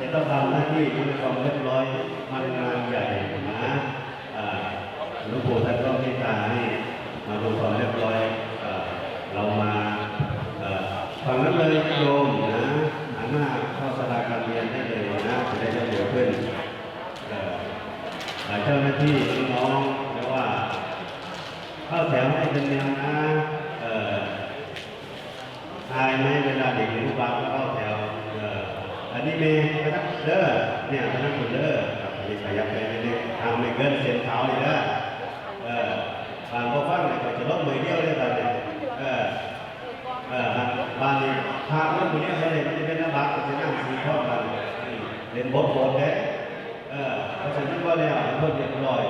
จะต้องทำหน้าที่ด้วยความเรียบร้อยมันงานใหญ่นะหลวงปู่ท่านก็เมตตาให้มาดูความเรียบร้อยเรามาฝั่งนั้นเลยโยมนะหันหน้าเข้าสลาการเรียนได้เลยนะจะได้เร็วขึ้นเอ่อเจ้าหน้าที่น้องเรียกว่า เข้าแถวให้เป็นแนวนะเอ่ออายไหมเวลาเด็กอนุบาลก็เข้าแถวเอ่อ ดีเมย์พนักเด้อเนี่ยพนักคนเด้อครับอันนี้ขยับไปเรื่อยๆทำไม่เกินเส้นเท้าเลยนะเออบางก็ฟังเนี่ยก็จะลดมือเดียวเลยตอนนี้เออเออบางนี่ทางนั้นมือเดียวเลยมันจะเป็นน้ำบักจะนั่งสีข้อกันเล่นบทบทเลยเออเพราะฉะนั้นก็แล้วเพิ่มเรียบร้อย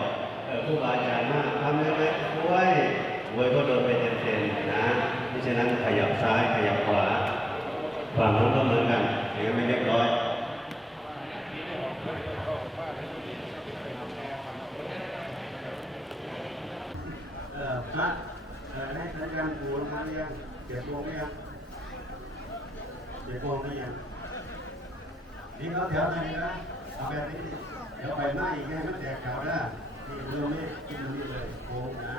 เออผู้บาอาจารย์มากทำได้ไหมด้วยมวยก็โดนไปเต็มๆนะเพราะฉะนั้นขยับซ้ายขยับขวา ฝั่งนู้นก็เหมือนกันอย่างนั้นไม่เรียบร้อยพระเอ่อได้พระยังปูลงมาหรือยังเก็บรวมหรือยังเก็บรวมหรือยังนี่เขาแถวไหนนะเอาแบบนี้เดี๋ยวไปหน้าอีกไงมันแตกขาวนะนี่เรื่องนี้กินตรงนี้เลยโค้งนะ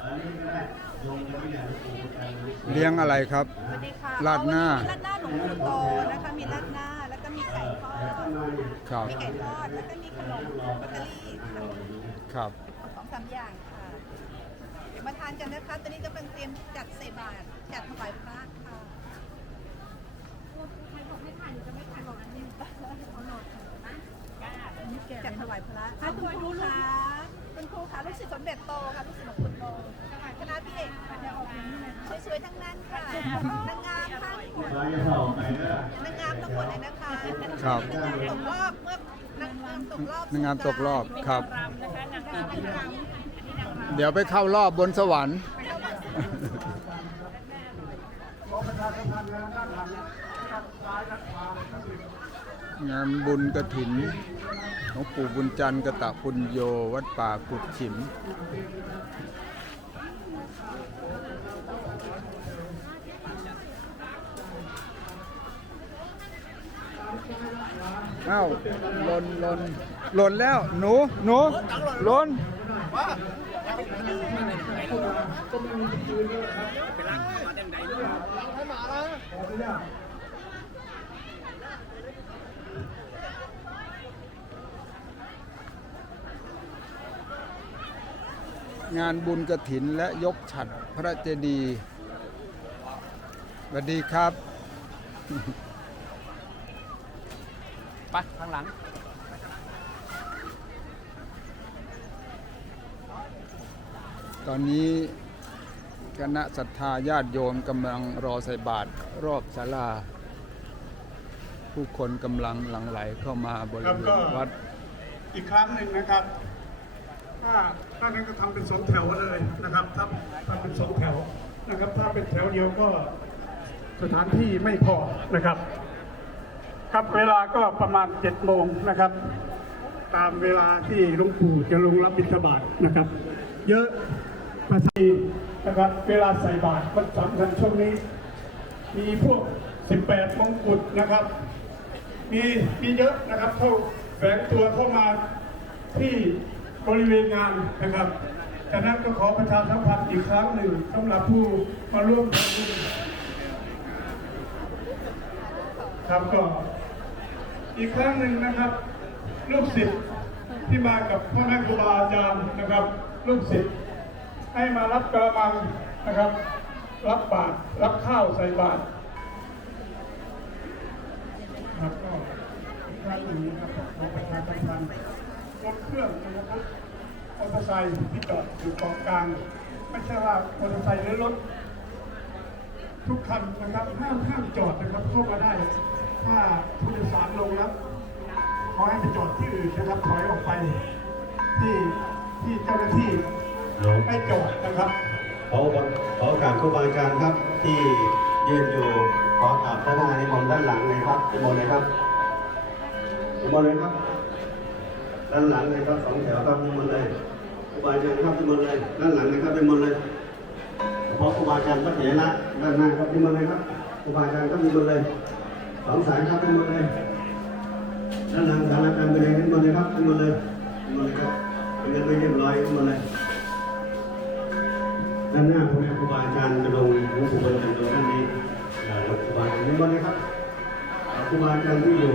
อันนี้ก็ได้ โยงกันไม่ได้หลวงปู่กันหลวงปู่เลี้ยงอะไรครับ สวัสดีค่ะราดหน้ามีราดหน้าหลวงปู่โตนะคะมีราดหน้าแล้วก็มีไก่ทอดครับ มีไก่ทอดแล้วก็มีขนมเบเกอรี่ค่ะครับ สองสามอย่างค่ะเดี๋ยวมาทานกันนะคะตอนนี้ก็เป็นเตรียมจัดใส่บาตรจัดถวายพระค่ะจัดถวายพระค่ะคุณครูคะ คุณครูคะลูกศิษย์สมเด็จโตค่ะลูกศิษย์หลวงปู่โตคณะพี่เอกค่ะสวยๆทั้งนั้นค่ะนางงามค่ะร้านจะเข้าไปนะนางงามทั้งหมดเลยนะคะครับนางงามตกรอบเมื่อนางงามตกรอบนางงามตกรอบครับนางงามนางงามเดี๋ยวไปเข้ารอบบนสวรรค์งานบุญกระถินห ลวงปู่บุญจันทร์กตะปุญโยวัดป่ากุดฉิม อ้าวหล่นหล่นหล่นแล้ว หนูหนูหล่นงา งานบุญกระถินและยกฉัดพระเจดีย์สวัสดีครับไปข้างหลังตอนนี้คณะศรัทธาญาติโยมกำลังรอใส่บาตรรอบศาลา ผู้คนกำลังหลั่งไหลเข้ามาบริเวณวัด อีกครั้งหนึ่งนะครับ ถ้าถ้านั้นก็ทำเป็นสองแถวเลยนะครับถ้าทำเป็นสองแถวนะครับ ถ้าเป็นแถวเดียวก็สถานที่ไม่พอนะครับ ครับเวลาก็ประมาณเจ็ดโมงนะครับ ตามเวลาที่หลวงปู่จะลงรับบิณฑบาตนะครับ เยอะภาษานะครับ เวลาใส่บาตรมันสำคัญช่วงนี้ มีพวก 18มงกุฎนะครับ มีมีเยอะนะครับ เข้าแฝงตัวเข้ามาที่ บริเวณงานนะครับฉะนั้นก็ขอประชาสัมพันธ์อีกครั้งหนึ่งสำหรับผู้มาร่วมทำบุญครับก็อีกครั้งหนึ่งนะครับลูกศิษย์ที่มากับพ่อแม่ครูบาอาจารย์นะครับ ลูกศิษย์ให้มารับกระมังนะครับ รับบาตรรับข้าวใส่บาตรครับก็อีกครั้งหนึ่งนะครับขอประชาสัมพันธ์รถเครื่องนะครับ อเตอร์ไซค์ที่จอดอยู่เกาะกลาง ไม่ใช่ว่ามอเตอร์ไซค์หรือรถทุกคันนะครับห้ามห้ามจอดนะครับเข้ามาได้ ถ้าผู้โดยสารลงแล้วขอให้ไปจอดที่อื่นนะครับถอยออกไป ที่ที่เจ้าหน้าที่ให้จอดนะครับขอขอการครูบาอาจารย์ครับ ที่ยืนอยู่ขอกราบด้านหน้านิมนต์ด้านหลังเลยครับนิมนต์เลยครับนิมนต์เลยครับ ด้านหลังเลยครับสองแถวครับนิมนต์เลยค รูบาอาจารย์ครับนิมนเลยด้านหลังเลยครับนิมนต์เลยเพราะครูบาอาจารย์พระเถระด้านหน้าครับนิมนต์เลยครับครูบาอาจารย์ครับนิมนเลยสองสายครับนิมนต์เลยด้านหลังสารการไปเลยนิมนเลยครับนิมนต์เลยนิมนต์เลยครับเป็นเงินไม่เรียบร้อยนิมนเลยด้านหน้าผมครูบาอาจารย์จะลงหลวงปู่บนกันตรงด้านนี้อ่าครูบาอาจารย์นิมนเลยครับครูบาอาจารย์ที่อยู่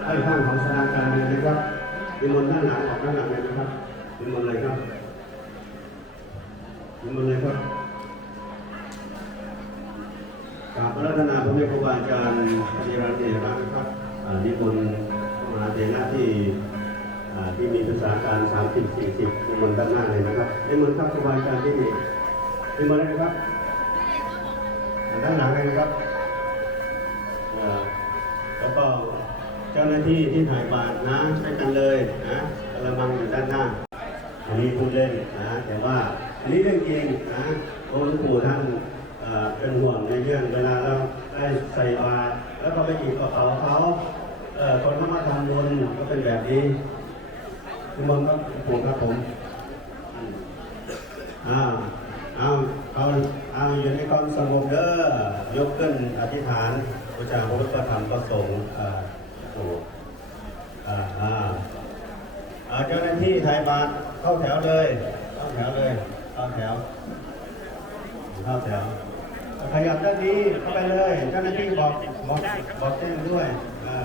ใต้ข้างของสารการเลยนะครับนิมนต์ด้านหลังออกด้านหลังเลยนะครับ นิมนต์เลยครับนิมนต์เลยครับกราบพระรัตนาพระเมตครูบาอาจารย์ปฏิรัติเดชนะครับอ่านิมนต์มหาเถระที่อ่าที่มีภาษาการ30 40นิมนต์ด้านหน้าเลยนะครับนิมนต์ครับครูบาอาจารย์ที่นี่นิมนต์เลยนะครับด้านหลังเลยนะครับอ่าแล้วก็เจ้าหน้าที่ที่ถ่ายบาตรนะช่วยกันเลยนะกระมังอยู่ด้านหน้า อันนี้พูดเล่นนะแต่ว่าอันนี้เรื่องจริงนะหลวงปู่ท่านเป็นห่วงในเรื่องเวลาเราได้ใส่บาตรแล้วก็ไปหยิบกระเป๋าเขาคนเข้ามาทำบุญก็เป็นแบบนี้คุณบอลครับผมครับผมอ้าวเอาเอาเอาอยู่ในความสงบเด้อยกขึ้นอธิษฐานพระเจ้าพระพุทธธรรมประสงค์อ่าโอ้าอ่าเอาเจ้าหน้าที่ไทยบาทเข้าแถวเลย เข้าแถวเลย เข้าแถว เข้าแถว ขยับด้านนี้เข้าไปเลย เจ้าหน้าที่บอกบอกบอกแจ้งด้วยอ่า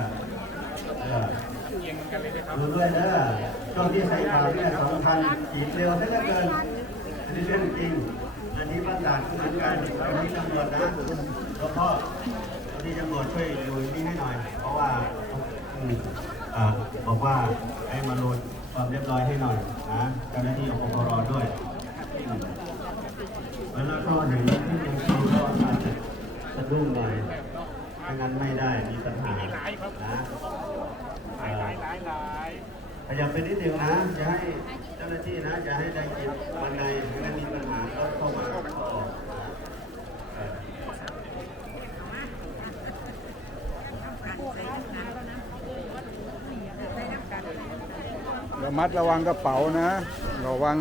อ่าดูด้วยนะช่วงที่ใส่บาตรเนี่ยสองพันอีกเร็วเหลือเกินอันนี้เรื่องจริง อันนี้บ้านด่านก็เหมือนกันอันนี้ตำรวจนะหลวงพ่ออันนี้ตำรวจช่วยดูนี่ให้หน่อย เพราะว่าอ่าบอกว่าให้มาดู ความเรียบร้อยให้หน่อยนะเจ้าหน้าที่อปพรด้วยแล้วก็เห็นที่ยังเข้าก็อาจจะสะดุ้งหน่อยไม่งั้นไม่ได้มีปัญหานะหลายหลายหลายขยับไปนิดเดียวนะ อย่าให้เจ้าหน้าที่นะ อย่าให้ได้กินบันไดไม่มีปัญหาก็เข้ามาก็ออกเออ ระมัดระวังกระเป๋านะ ระวัง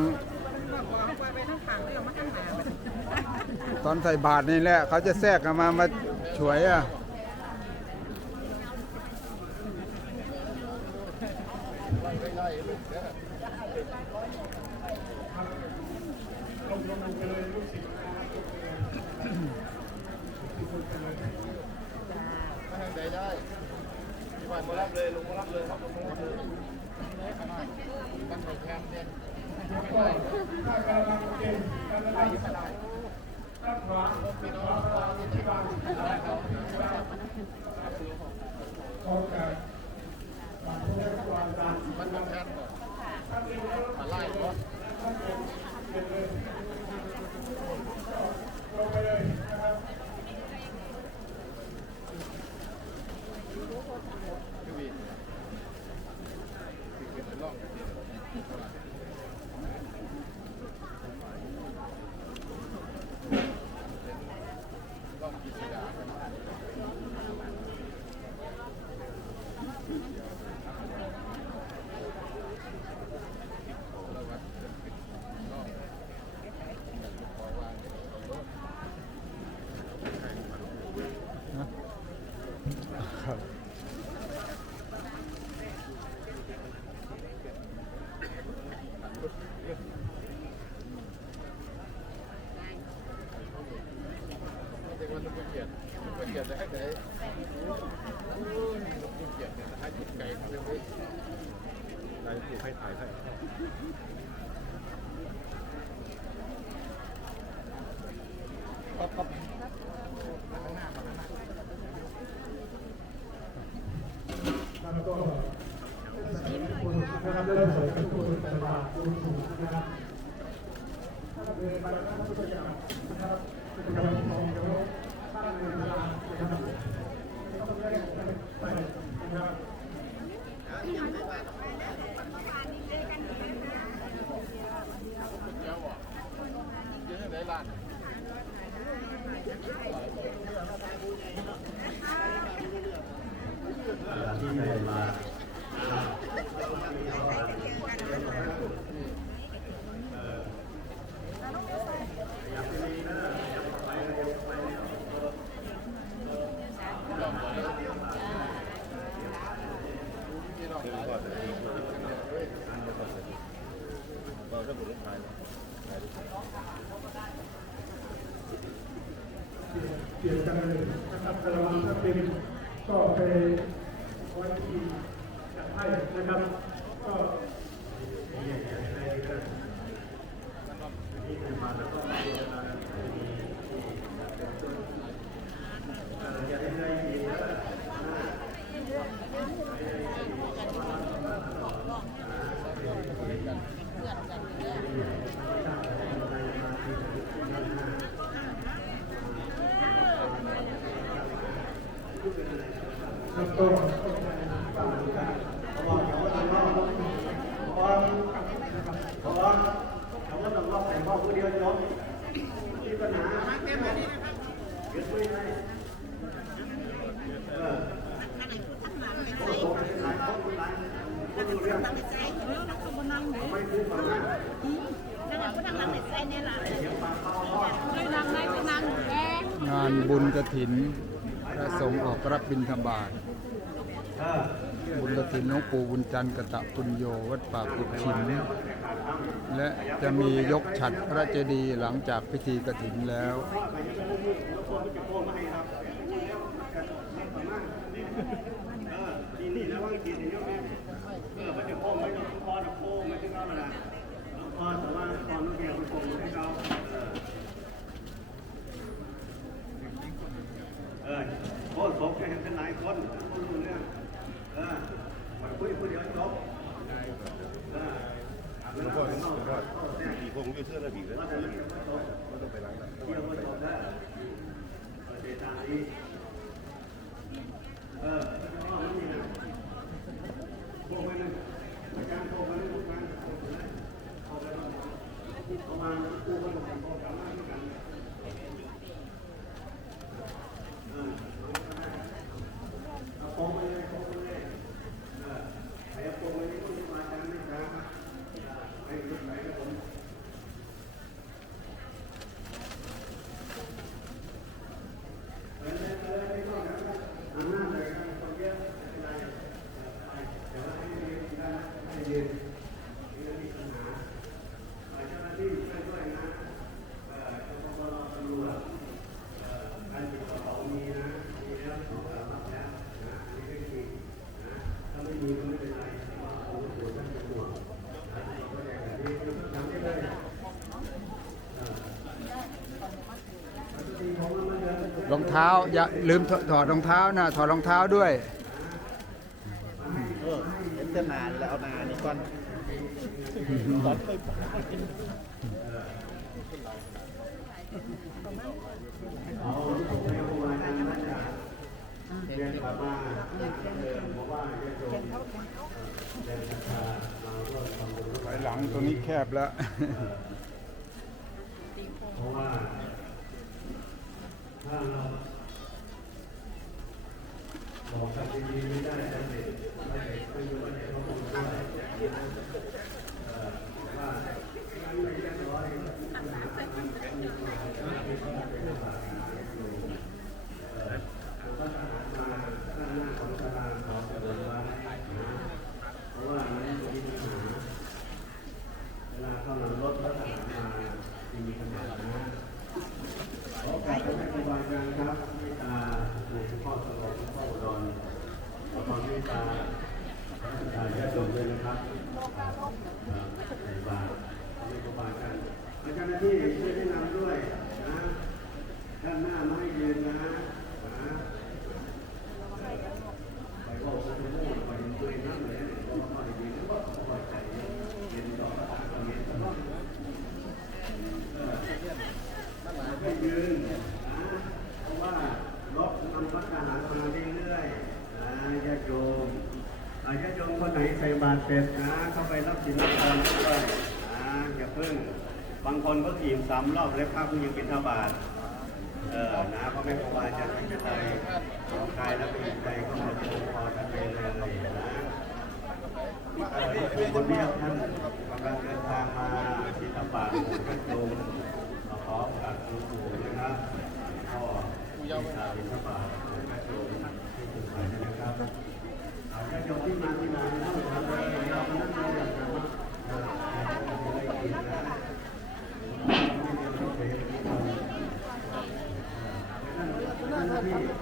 ตอนใส่บาทนี่แหละ เขาจะแทรกกันมามาช่วยอะ ถ้ากำลังเก่งกำลังด้านขวาด้านขวา ถ้ไม่เกี่วกันะครับกระมังถ้เป็นก็ไปไว้ที่จะดให้นะครับ ก็ ถินพระสงฆ์ออกรับบิณฑบาตบุญกฐินน้องปู่บุญจันทร์กตะปุญโยวัดป่าปุชินและจะมียกฉัดพระเจดีย์หลังจากพิธีกถินแล้ว One องเท้าอย่าลืมถอดรองเท้านะถอดรองเท้าด้วยเออเอ็นเตอนแล้วเอานานี่ก่อนไปหลังตรงนี้แคบแล้วเพราะว่าถ้าเราำรอบและพระผู้ยังเป็นทบาทเออนะเพราะไม่คงวาจะเป็ใจของกายและเป็นใจก็มาเป็นองค์กรกันเลยเลยนะคนเรียกท่านกำลังเดินทางมาศิลปะกันตรงขอกับหลวงปู่นะครับพ่อศิลปะกันตรงที่ถูกใจนะครับเอาแค่ยกที่มาที่มานะครับ Yeah.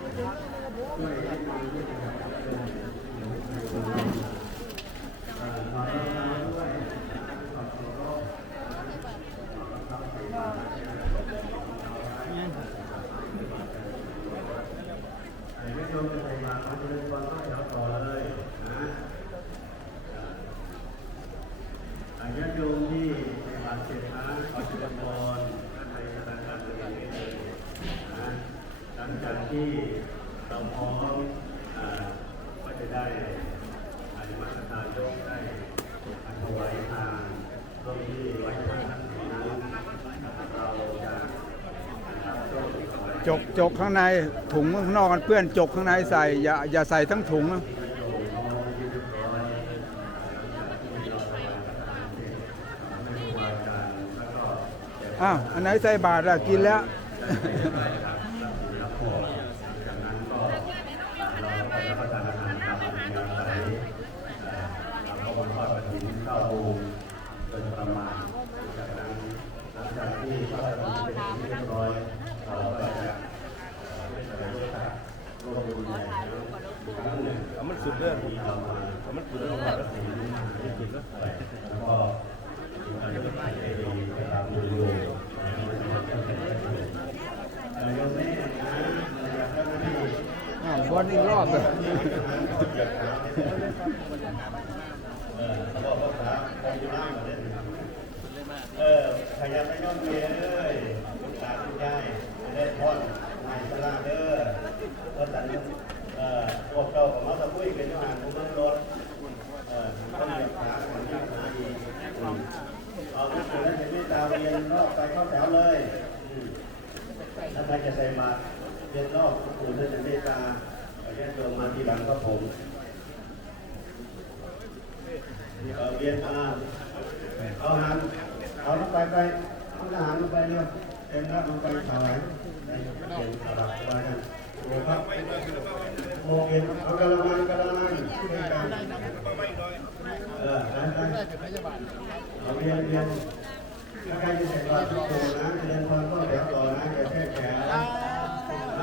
จกจกข้างในถุงข้างนอกกันเปื้อนจกข้างในใส่อย่าอย่าใส่ทั้งถุงอ้าวอันไหนใส่บาทอะกินแล้ว มันสุดเรื่องมันสุดเรื่องแล้วสิ่งที่มันสุดแล้วแล้วก็ไปตามดูดูโยมแม่นะอยากให้ที่ อ้าววนอีกรอบเลยเออขาบอกว่าพระใครอยู่ล่างมาเล่นเออขยับไปย่อมเยเลยคุณตาคุณยายจะได้พอดนายสลาเด้อก็ตันเอ่อพวกเก่ากับมาตะคุยกันอยู่ห่างผมต้องรถเออต้องเหยียบขาของยากหาอีกเอาทุกคนแล้วจะไม่ตาเรียนรอบไปเข้าแถวเลยถ้าใครจะใส่บาเรียนรอบทุกคนแล้วจะเมตตา ขอแยกตัวมาทีหลังก็ผมเออเรียนมาเอาหันเอาลงไปไปเอาทหารลงไปเร็วเต็มแล้วลงไปถวายในเป็นสลับไปกันโอ้ครับโมเอ็นเอากระมังกระมังช่วยกันเออได้ได้เอาเรียนเรียนถ้าใครจะเสร็จก่อนทุกคนนะเรียนความก็เดี๋ยวต่อนะอย่าแค่แขนน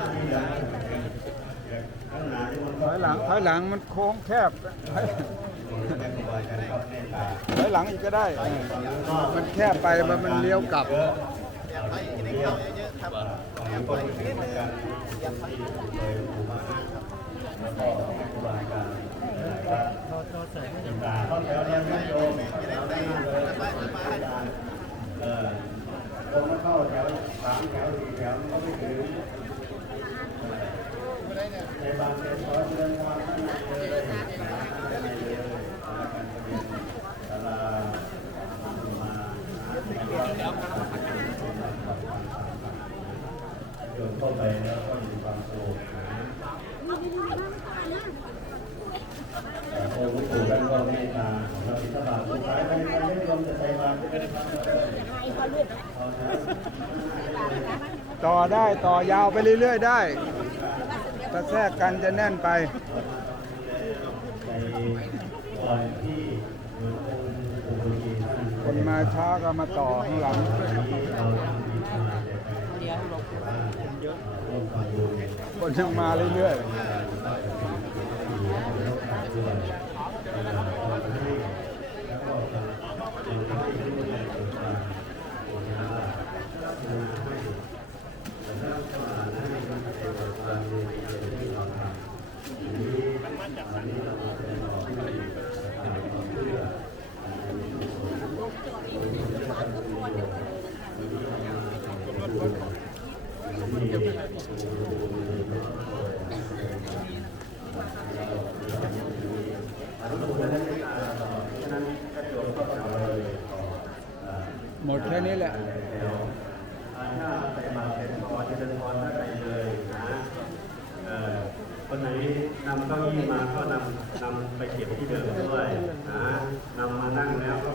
ะที่หลัง อยหลังถอยหลังมันโค้งแคบแม่ครูบาอาจารย์ก็เมตตาถอยหลังอีกก็ได้ มันแคบไปมันเลี้ยวกลับเออคนมาเข้าแถวสามแถวสี่แถวก็ไม่ถึง เดือนขอเดินทางเลยศาลามาโยมเข้าไปแล้วก็มีความสุขแต่โอ้หท่านก็เมตตาเราบิณฑบาตสุดท้ายไม่ได้รวมจะใส่มาต่อได้ต่อยาวไปเรื่อย ๆ ได้ กระแทรกกันจะแน่นไปในมานคนมาช้าก็มาต่อข้างหลังคนยังมาเรื่อยๆ หมดแค่นี้แหละ ถ้าใส่บาตรเสร็จก่อนจะเดินพรถ้าใครำเก้าอี้มาก็นำนำไปเก็บที่เดิมด้วยนะนำมานั่งแล้วก็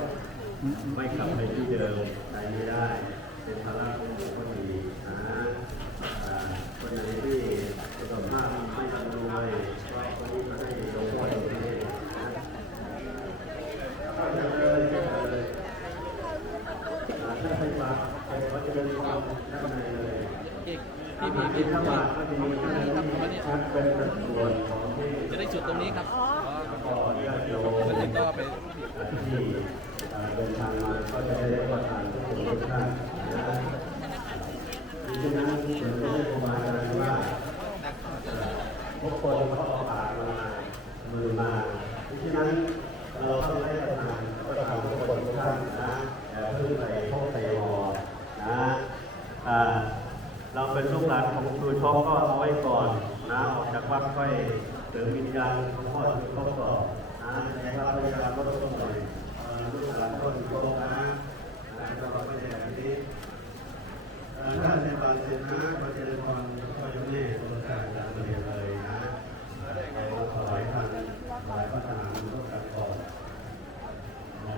ไม่กลับไปที่เดิมไปไม่ได้ เป็นภาระของหมู่คนดีนะอ่าคนไหนที่สุขภาพไม่อำนวยก็คนนี้ก็ได้ลงไปตรงนี้นะก็จะเลยจะเลยอ่าถ้าใครมาใครก็จะเป็นความด้านในเลย อีก ที่ พี่ มีพี่ที่พี่ทบาทก็จะมีท่านที่ชัดเป็นสัดส่วนของที่จะได้จุดตรงนี้ครับก่อนญาติโยมแล้วก็ไป ที่เดินทางมาก็จะได้รับประทานทุกคนทุกท่านนะดังนั้นผมจะได้ประมาณการว่าทุกคนเขาเอาปากมามือมาดังนั้นเราต้องได้ประทานประทานทุกคนทุกท่านนะอย่าเพิ่งไปท้องใส่หอนะอ่า เราเป็นลูกหลานของครูช็อกก็เอาไว้ก่อนนะออกจากวัดค่อยถึงวิญญาณของพ่อครูช็อกก่อนนะในพระวิญญาณก็ต้องหน่อยเอ่อลูกหลานคนครูช็อกนะนะเราไม่ได้แบบนี้เอ่อท่านในบางเซนนะก็จะได้พรพ่อยกเล่บริการตามเรียนเลยนะเราถวายทานถวายพระทหารร่วมกันก่อน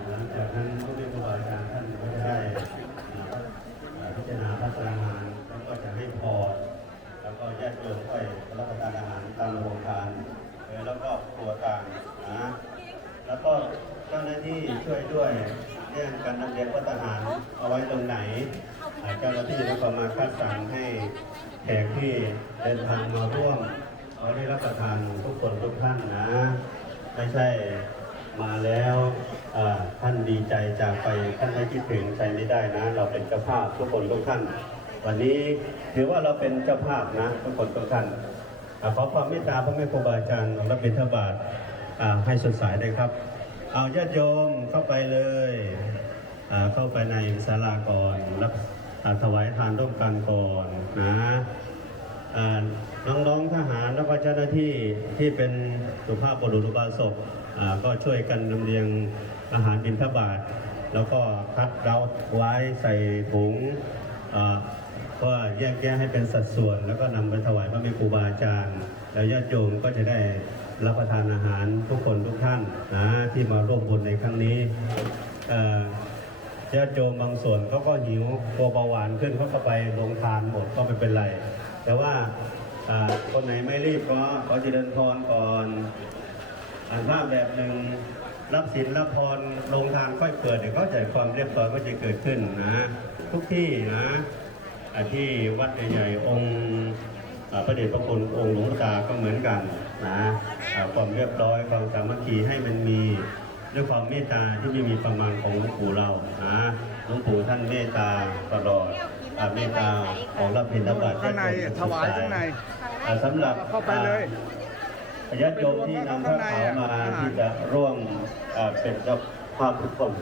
หลังจากนั้นก็เรียกว่าอาจารย์ท่านก็จะได้อ่า พิจารณาพัฒนาอาหารแล้วก็จะให้พรแล้วก็แยกโยมค่อยรับประทานอาหารตามโรงทานเออแล้วก็ครัวต่างนะแล้วก็เจ้าหน้าที่ช่วยด้วยเรื่องการนำเรียนพัฒนาหารเอาไว้ตรงไหนอ่าเจ้าหน้าที่แล้วก็มาคัดสรรให้แขกที่เดินทางมาร่วมเขาได้รับประทานทุกคนทุกท่านนะ ไม่ใช่มาแล้วอ่าท่าน ดีใจจากไปท่านไม่คิดถึงใช้ไม่ได้นะ เราเป็นเจ้าภาพทุกคนทุกท่าน วันนี้ถือว่าเราเป็นเจ้าภาพนะทุกคนทุกท่านขอความเมตตาพระแม่ครูบาอาจารย์ของรับบิณฑบาตให้สดใสเลยครับ เอาญาติโยมเข้าไปเลยเข้าไปในศาลาก่อนรับถวายทานร่วมกันก่อนนะน้องๆทหารแล้วก็เจ้าหน้าที่ที่เป็นสุภาพบุรุษอุบาสกก็ช่วยกันลำเลียง อาหารบิณฑบาตแล้วก็คัดเราไว้ใส่ถุงก็แยกแยะให้เป็นสัดส่วน แล้วก็นำไปถวายพระแม่ครูบาอาจารย์ แล้วญาติโยมก็จะได้รับประทานอาหารทุกคนทุกท่านนะที่มาร่วมบุญในครั้งนี้ญาติโยมบางส่วนเขาก็หิวกลัวเบาหวานขึ้นเขาก็ไปลงทานหมดก็ไม่เป็นไร แต่ว่าอ่าคนไหนไม่รีบก็ขอเจริญพรก่อนอ่านภาพแบบหนึ่ง รับศีลรับพรลงทานค่อยเกิดเดี๋ยวก็จะความเรียบร้อยก็จะเกิดขึ้นนะ ทุกที่นะอ่าที่วัดใหญ่ๆองค์อ่าพระเดชพระคุณองค์หลวงตาก็เหมือนกันนะอ่าความเรียบร้อยความสามัคคีให้มันมีด้วยความเมตตาที่ไม่มีประมาณของหลวงปู่เรานะหลวงปู่ท่านเมตตาตลอดอ่าเมตตาของรับบิณฑบาตข้างในถวายข้างในอ่าสำหรับเข้าไปเลยอ่า ญาติโยมที่นำพระขาวมาที่จะร่วมเป็นเจ้าภาพทุกคน